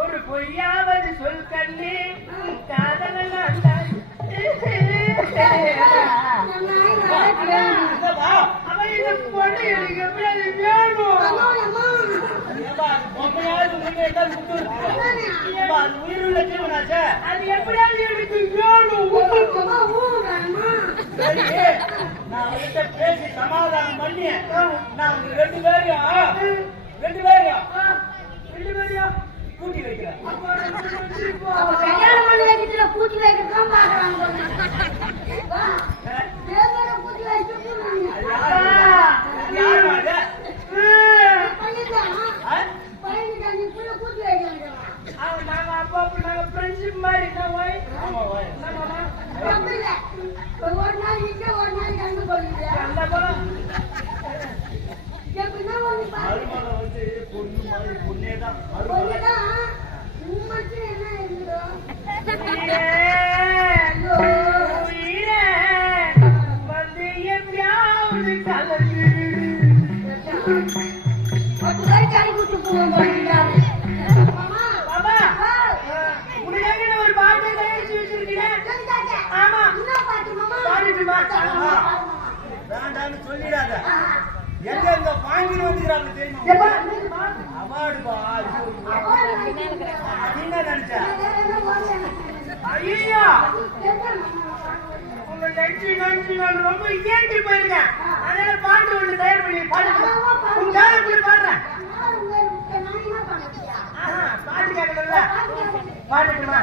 ஒரு பொய்யாவது சொல் கண்ணே உயிருள்ள ஜீவனாச்சே அது எப்படியாவது எனக்கு நான் அவர்கிட்ட பேசி சமாதானம் பண்ணி நான் ரெண்டு பேரையும் கூட்டி வைக்கிறேன். கல்யாணம் பண்ணி வைக்கிறதுல கூட்டி வைக்கிறதுதான் பாக்குறாங்க. ஒரு நாள் இங்க ஒரு நாள் கண்டு போடுறீங்க. வேண்டாம்னு சொல்லிடாத. எங்க வாங்கி வந்துக்கிறாங்க தெரியுமா? அவார்டு என்ன நினைச்ச? ஐயா உங்க நன்றி நான் ரொம்ப ஏற்றி போயிருக்கேன். அதனால பாட்டு ஒன்று தயார் பண்ணி பாடுங்க. உங்க பாடுறேன். பாட்டு கேட்கணும்ல பாட்டுமா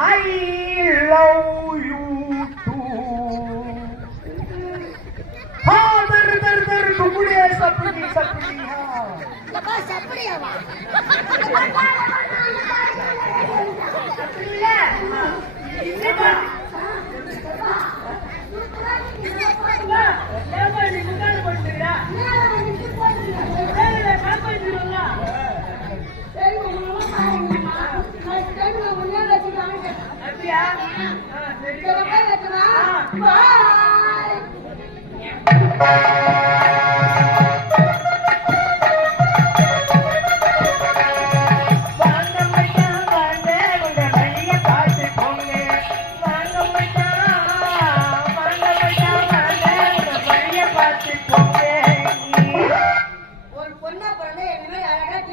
I love you too. Dar टुकड़े सपनी सपड़ियावा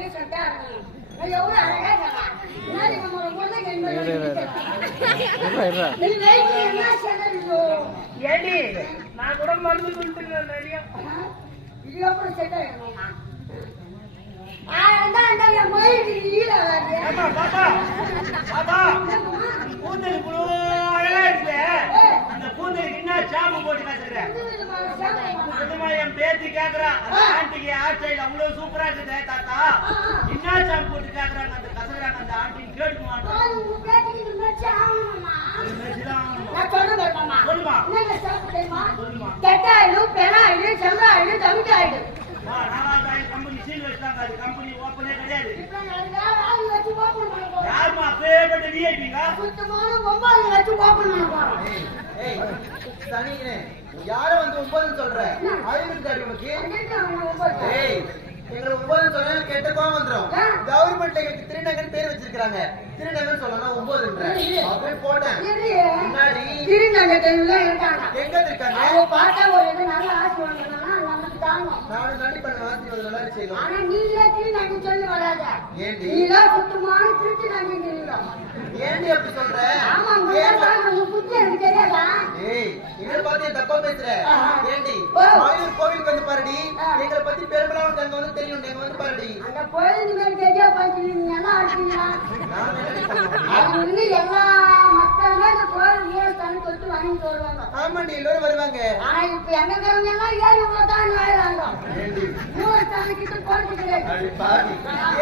அப்படியே செட்டா இருக்கணும். நான் எவ்வளவு அழகா இருக்கேன். முன்னாடி நம்மளோட முல்லைக்கு என்பது நீ வெயிட் என்ன செட்டோ ஏடி நான் கூட மருந்து சொல்லிட்டு நிறைய இது அப்புறம் செட்டா இருக்கணும். என் மொழிக்கு ஈழ வருது. ஆமா பாப்பா பாப்பா கூந்தல் இவ்வளோ அழகா இருக்கு. அந்த கூந்தலுக்கு என்ன ஷாம்பு போட்டு காசுறேன்? அதுமா என் பேத்தி கேக்குறான். அந்த ஆண்டிக்கு ஹேர் ஸ்டைல் அவ்வளவு சூப்பரா இருக்குது தாத்தா. என்ன ஷாம்பு போட்டு கேக்குறாங்க அந்த கசக்குறாங்க அந்த ஆண்டி கேட்க மாட்டோம். சொல்லுமா கெட்டாயிடும் பெறாயிடும் செவ்வாயிடும் தமிழாயிடும். கம்பெனி சீல் வச்சாங்க. அது கம்பெனி ஓப்பனே கிடையாது. வச்சு ஓப்பன் பண்ண போறோம். யாருமா அப்பேற்பட்ட விஐபிங்க? சுத்தமான 9 வச்சு ஓப்பன் பண்ண போறோம். சனியனே யார வந்து 9 சொல்ற? அறிவுக்காரி உனக்கு? ஏய் எங்களை 9 சொன்னா கெட்ட கோவம் வந்துரும். கவர்மெண்ட்ல எங்களுக்கு திருநங்கன் பேர் வச்சிருக்காங்க. திருநங்கன் சொல்லணும் 9ன்ற. அப்படியே போட்டேன். முன்னாடி திருநங்கை தெருவுல இருக்காங்க. எங்க இருக்காங்க? அவங்க பார்த்தா ஒரு இது நல்ல ஆசை வந்ததுன்னா நமக்கு தாங்கும். நானும் நடி பண்ண ஆசை நல்லா செய்யலாம். ஆனா நீங்க திருநங்கை சொல்லி வராத. ஏண்டி? நீலாம் சுத்தமான திருச்சி நங்கை தெரியல. ஏண்டி அப்படி சொல்ற? ஆமா உங்க புத்தி எனக்கு தெரியாதா? ஏய் இவரை பார்த்து தப்பா பேசுற. ஏண்டி ஓ. மாயூர் கோவிலுக்கு வந்து பாருடி. எங்களை பத்தி பெருமையா உனக்கு அங்க வந்து தெரியும். நீங்க வந்து பாருடி. அந்த கோயில் மேல் தெரியா பாத்தீங்க என்ன ஆடுறீங்க? நான் என்ன பண்ணுவேன்? அது வந்து எல்லா மக்களுமே இந்த கோயில் மூலத்தானு கொடுத்து வாங்கிட்டு வருவாங்க. ஆமாண்டி எல்லாரும் வருவாங்க. ஆனா இப்ப எங்க இருக்கிறவங்க எல்லாம் ஏறி உள்ளதான் வாழ்றாங்க. ஏண்டி மூலத்தானு கிட்ட போறது கிடையாது. அப்படி பாவி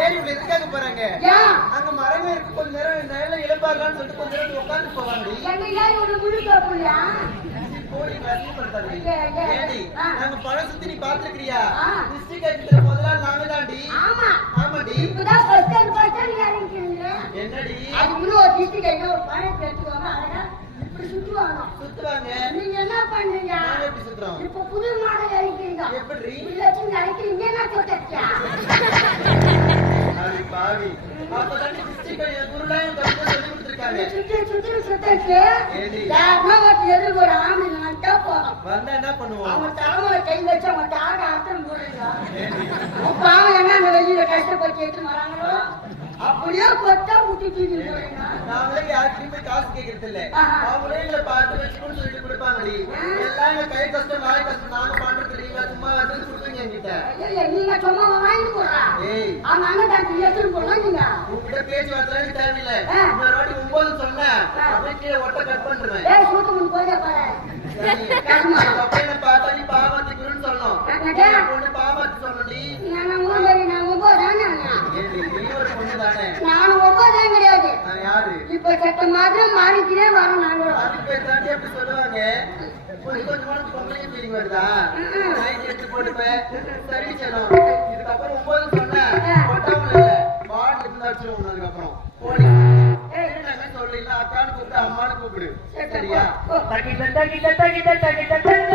ஏறி உள்ள எதுக்காக போறாங்க? ஏன் அங்க மரங்க இருக்கு. கொஞ்ச நேரம் நிழல இழப்பாருலான்னு சொல்லிட்டு கொஞ்ச நேரம் உட்கார்ந்து போவாங்கடி. எங்க ஏறி உள்ள முழு தோப்புலையா? கோழி கஷ்டப்படுத்தாடி. ஏண்டி ஆ. நாங்க பழம் சுத்தி நீ பாத்துக்கிறியா? ஆ. டிஸ்ட்ரிக்ட் எடுத்துற முதல்ல நாங்க தாண்டி. ஆமா ஆமாடி. இப்பதான் ஃபர்ஸ்ட் இறங்கிக்கிறீங்க. என்னடி அது முழு ஒரு டிஸ்ட்ரிக்ட் எங்க ஒரு பழத்தை எடுத்துவாங்க அழகா இப்படி சுற்றுவாங்க. சுத்துவாங்க? நீங்க என்ன பண்றீங்க? நாங்க எப்படி சுத்துறோம்? இப்ப புது மாடல் இறக்கிறீங்க. எப்படி? இல்லச்சும் இறக்கிறீங்க என்ன சொல்லியா? அப்படி பாவி அப்பதாண்டி டிஸ்ட்ரிக்ட் குருலாம் எனக்கு சொல்லி கொடுத்துருக்காங்க. சுத்திட்டு ஏண்டி யாருன்னா ஒரு எதிர்க்கு ஒரு ஆம்பளை வந்துட்டா போதும். வந்தா என்ன பண்ணுவோம்? அவங்க தலைமுறை கை வச்சு அவங்க தாக அர்த்தம் போடுறீங்க. ஏண்டி பாவம் என்ன அந்த வெளியில கஷ்டப்பட்டு எடுத்து வராங்களோ அப்படியே கொத்தா முட்டி தூக்கி போறீங்க. நாங்களே யாருக்கும் போய் காசு கேட்கறது இல்ல. ஆஹா. அவங்களே எங்களை பார்த்து வச்சுக்கணும்னு சொல்லிட்டு கொடுப்பாங்கடி. எல்லாம் எங்க கை கஷ்டம் நாய் கஷ்டம் நாங்க பண்றது இல்லைங்களா? சும்மா வச்சு கொடுப்பீங்க என்கிட்ட. இல்ல நீங்க சும்மா வாங்கி போடுறா ஏய் அவங்க அண்ணன் தம்பி எடுத்துட்டு போனோம் நீங்க. உங்ககிட்ட பேச்சுவார்த்தை எனக்கு தேவையில்லை. ஆ. இன்னொரு வாட்டி 9 சொன்னேன் அப்படியே கீழே ஒட்ட கட் பண்ணுவேன். ஏய் சூத்து முன் போய் பாரு. சரி. அப்ப என்ன பார்த்தா நீ பாமாத்திக்கணும்னு சொல்லணும். என்னது? பொண்ணு பாமாத்தி சொல்லணும்டி. நான் மூணு நான் 9 தானே. ஏண்டி நீ ஒரு பொண்ணு தானே? நான் 9 கிடையாது. நான் யாரு? இப்ப சட்ட மாதிரி மாறிக்கிட்டே வரோம் நாங்களும். அதுக்கு பேர் தாண்டி அப்படி சொல்லுவாங்க. கொஞ்சம் கொஞ்சமான பொம்பளைங்க ஃபீலிங் வருதா? நைட் எடுத்து போட்டுப்பேன். சரி செல்லும். இதுக்கப்புறம் 9 சொன்னேன். ஒட்டாமல் இல்ல. வார்டு இருந்தா வச்சிருவோம் அதுக்கப்புறம். போடி. என்ன சொல்லல அக்கான்னு கூப்பிட்டு அம்மான்னு கூப்பிடு. சரியா? தகிட தகிட தகிட தகிட தகிட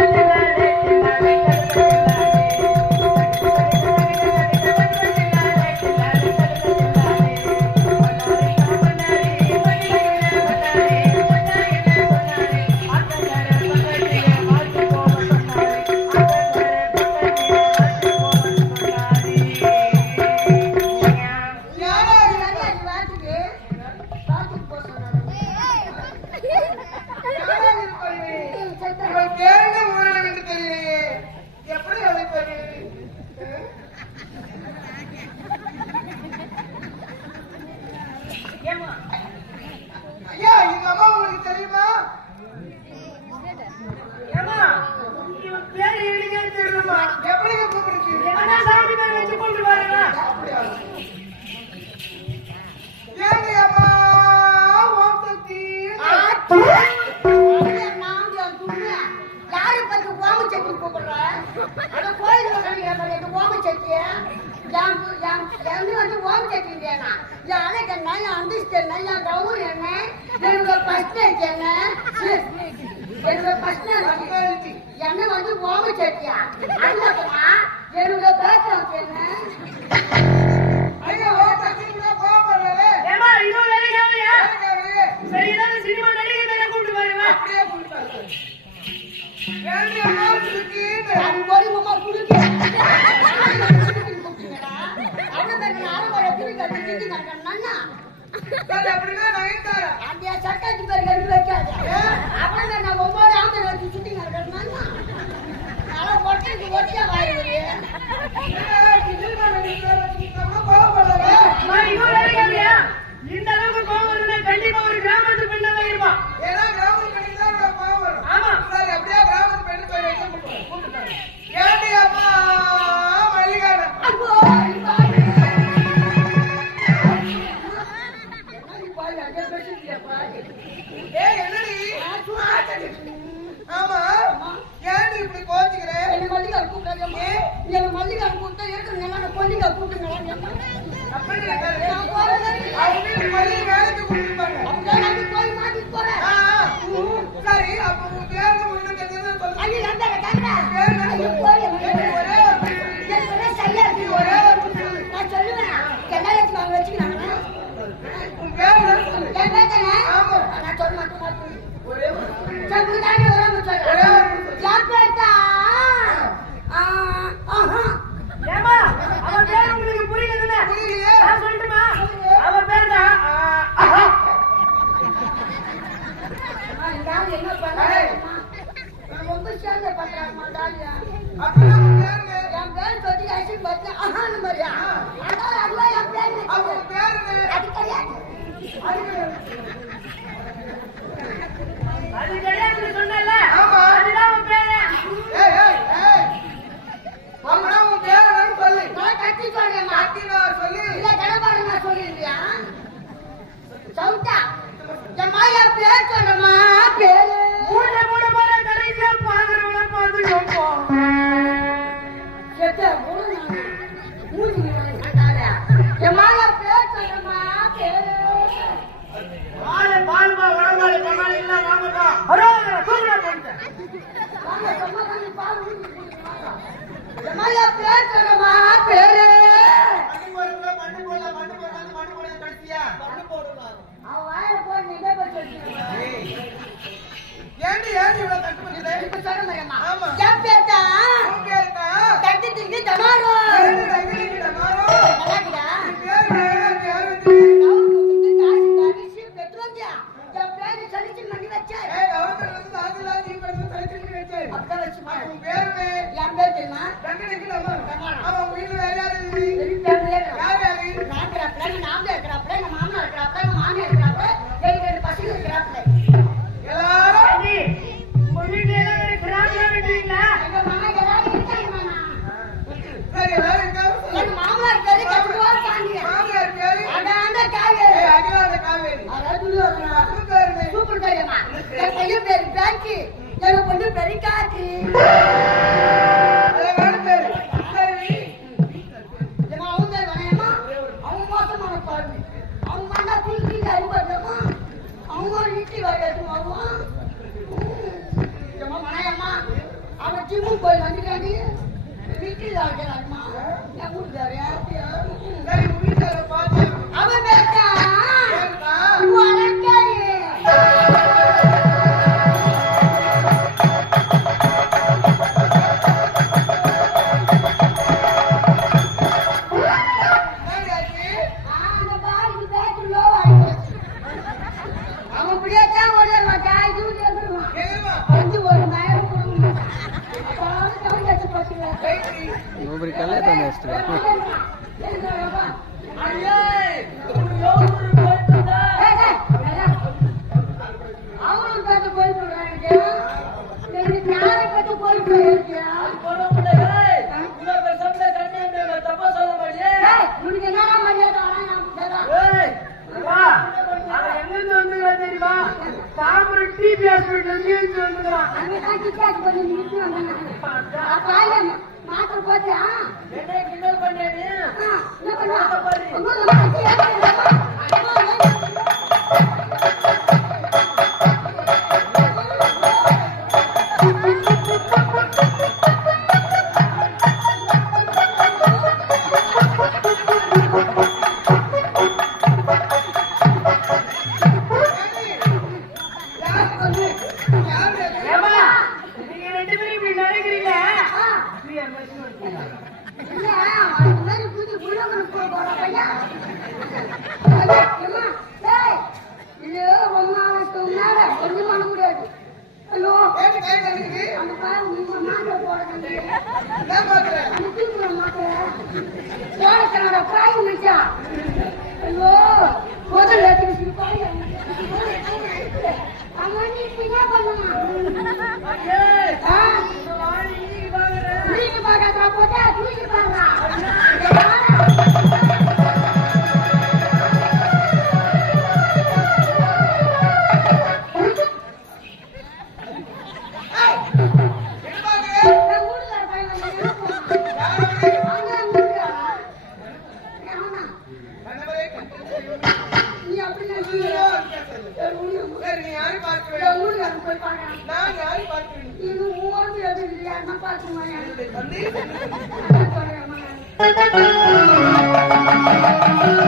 ஐயா எங்க அம்மா உங்களுக்கு தெரியுமா? ஏமா இவன் பேர் எழுதியே தெரியலமா? எப்படிங்க கூப்பிடுறீங்க? என்ன சாமி பேர் வச்சு கொண்டு வரீங்க? ஏங்க அம்மா ஓம் சக்தி. யாரு பத்தி ஓம சக்தி கூப்பிடுற? அந்த கோயிலுக்கு கிடைக்கிற ஓம சக்திய வந்து ஓம சக்தி இல்லையா? எனக்கு என்ன என் அந்தஸ்து என்ன என் கௌரவம் என்ன என்னோட பர்சனேஜ் என்ன என்னோட பர்சனாலிட்டி என்ன வந்து ஓம சக்தியா? அதுக்கப்புறமா என்னோட பேக்ரவுண்ட் என்ன? ஐயா ஓம் சக்தி கூட கோபப்படுறே. ஏமா இன்னும் வேலை கேவலையா? சரி ஏதாவது சினிமா நடிகை பேரை கூப்பிட்டு பாருங்க. அப்படியே கூப்பிட்டாங்க. ஏங்க ஓம் சக்தி. அது போய் உமா குடுக்க அவ்வளவு கட்டி திட்டி நடக்கணும்னா சரி அப்படின்னா நயன்தாரா அப்படியே சட்டாச்சு பேர் கட்டி வைக்காது அப்புறம் நான் 9 ஆண்டு வச்சு சுத்தி நடக்கணும்னா நல்லா ஒட்டைக்கு ஒட்டியா வாயிடுது இந்த அளவுக்கு கோவம் வருதுன்னா கண்டிப்பா ஒரு கிராமத்து பெண்ணா தான் இருப்பான். ஏன்னா கிராமத்து பெண்ணுக்கு தான் கோவம் வரும். ஆமா. சரி அப்படியே கிராமத்து பெண்ணு போய் கூப்பிட்டு ஏண்டி அம்மா மல்லிகாடன் என்னடி ஆமா ஏன் இப்படி கோச்சுக்கிறேன் என்ன மல்லிகா கூப்பிட்டாங்க என்ன மல்லிகா கூப்பிட்டா ஏற்கனவே கொல்லிகா கூப்பிட்டுங்க அப்படி அவங்க மல்லிகை வேலைக்கு கூப்பிட்டுருப்பாங்க போய் மாட்டிட்டு போறேன் சரி அப்ப உங்க பேருக்கு முன்ன தெரிஞ்சது சொல்லு ஐயோ அந்த கட்டா ஐயோ போய் ஒரே சரியா இருக்கு ஒரே நான் சொல்லுவேன் கண்ணாடி வாங்க வச்சுக்கிறாங்க உன் பேரு என் பேட்டனே ஆமா நான் சொல்ல மாட்டேன் ஒரே சங்குதானே வராம சொல்றேன் யார் பேட்டா ஏமா அவ பேர் உங்களுக்கு புரியல புரியலையே நான் சொல்லட்டுமா அவ பேர் தான் என்ன பண்றாங்கம்மா நான் ரொம்ப சேர்ந்து பண்றாங்கம்மா டாலியா அப்படின்னா உன் பேரு என் பேர் சொல்லி ஐசிங் பார்த்து ஆஹான்னு மாதிரியா அதான் அதுவா என் பேர் அவங்க பேரு அது கிடையாது அது கிடையாதுன்னு சொன்னல ஆமா. அதுதான் உன் பேரு ஏய் ஏய் ஏய் அப்படின்னா உன் பேரு என்னன்னு சொல்லு நான் கட்டி சொல்றேம்மா அத்தினா சொல்லி இல்ல கடப்பாடு நான் சொல்லிருக்கியா சவுட்டா எம்மா என் பேர் சொல்றேம்மா பேரு மூட மூட போற கடைசியா பாக்குறவங்கள பார்த்து கேட்போம் செத்த போடு நான் மூஞ்சி மாட்டாரா எம்மா என் பேர் சொல்றேம்மா பேரு ஆளே பால்மா வளமாளே பமாளே இல்ல வாங்கப்பா ஹரோங்கற கூடா போங்க வாங்க அம்மா வந்து பால் ஊத்தி குடிங்க எம்மா என் பேர் சொல்றேம்மா பேரு மண்ணு போடல கடைசியா மண்ணு போடுங்க அவன் வாயில போய் நிஜ போய் சொல்லிட்டு ஏண்டி இவ்வளவு கட்டுப்படுது இப்ப சொல்ற மாதிரிம்மா ஆமா. என் பேர் தான் உன் பேரு தான் தட்டி திங்கி தமாரோ ஏண்டி ரங்கிலிக்கிட்ட மாறோ நல்லாக்குதா உன் பேரு நான் யாரு வந்து கவுர்மெண்ட் காசு காரிசி பெற்று வந்தியா என் பேரு சலிச்சு பண்ணி வச்சாரு ஏய் கவர்மெண்ட் வந்து தாதிலா நீ பண்ணி சைக்கிள் வச்சாரு அப்படிதான் வச்சுமா உன் பேரு என் பேர் தெரியுமா ரங்கிலிக்கிட்ட மாறோ அவன் உங்க வீட்டுல வேற யாரு இருக்கு? என் பேர் வேறு யார் யாரு நான் இருக்கிறாப்புல எங்க மாமன் இருக்கிறாப்புல எங்க மாமனா இருக்கிறாப்புல எங்க மாமியா இருக்கிறாப்புல எங்க 2 பசங்க இருக்கிறாப்புல எல்லாரும் அடி உங்க வீட்ல எல்லாம் ஒரு கிராமல விட்டுறீங்களா எங்க மாமா எல்லாரும் இருக்காங்க மாமா சரி எல்லாரும் இருக்காங்க சொல்லு. எங்க மாமனார் பேரு கட்டுவார் தாண்டிய மாமியார் பேரு அதாண்ட காவேரி ஏய் அகிலாண்ட காவேரி அதான் துணியோதனா உன் பேரு சூப்பர் தெரியுமா என் பையன் பேரு பேக்கி என் பொண்ணு பெரிக்காக்கு அழகான பேரு சரி ஏமா அவங்க பேர் வேணாமா அவங்க மோசமான பாரு அவங்க மண்ணா குளிச்சு அறிவுமா அவங்க ஒரு இட்லி வரையாது வருவான் ஏமா மனையம்மா அவன் ஜிம்மு போய் வந்துட்டாண்டி வீட்டில் வைக்கிறாருமா என் வீட்டுக்காரு சரி உன் வீட்டுல பாத்து அவன் பேட்டா பேருடா வளர்க்காரு என்னடி ஆச்சு அந்த பாருக்கு பேட்டு லோ ஆயிடுச்சு அவன் இப்படியே தான் ஓடுற மாட்டான் தூக்கி வந்துருவான் எதுமா கொஞ்சம் ஒரு நேரம் கொடுங்க அப்புறம் கவுண்ட் வச்சு பார்த்துக்கலாம் ಒಬ್ಬರಿಗೆ ಕಲೆ ತಂದೆ ಅಷ್ಟು அவங்களும் பார்த்து போயிட்டு விடுறாங்க நாளை பார்த்து போயிட்டு உனக்கு என்ன மரியாதை வா அவன் எங்க இருந்து வந்துறா தெரியுமா தாம்பரம் டிபி ஹாஸ்பிடல்ல இருந்து வந்துறான் அங்கதான் கிட்டாக்கு பண்ணி நிறுத்தி வந்தாங்க மாத்திரை போட்டியா என்ன கிண்டல் பண்ணேன்னு என்ன பண்ணுவா ஏமா நீங்க 2 பேரும் இப்படி நடக்கிறீங்க நீ அந்த இல்ல அது மாதிரி புது புள்ளங்களுக்கு போற பையன் ஓடத்தனோட பாய் முடிச்சா ஐயோ முதல்ல பாய் அம்மா நீ என்ன பண்ணுமா நீங்க பாக்காத போட்டா தூக்கி பாருங்க நான் யாரை பார்க்கிறேன்?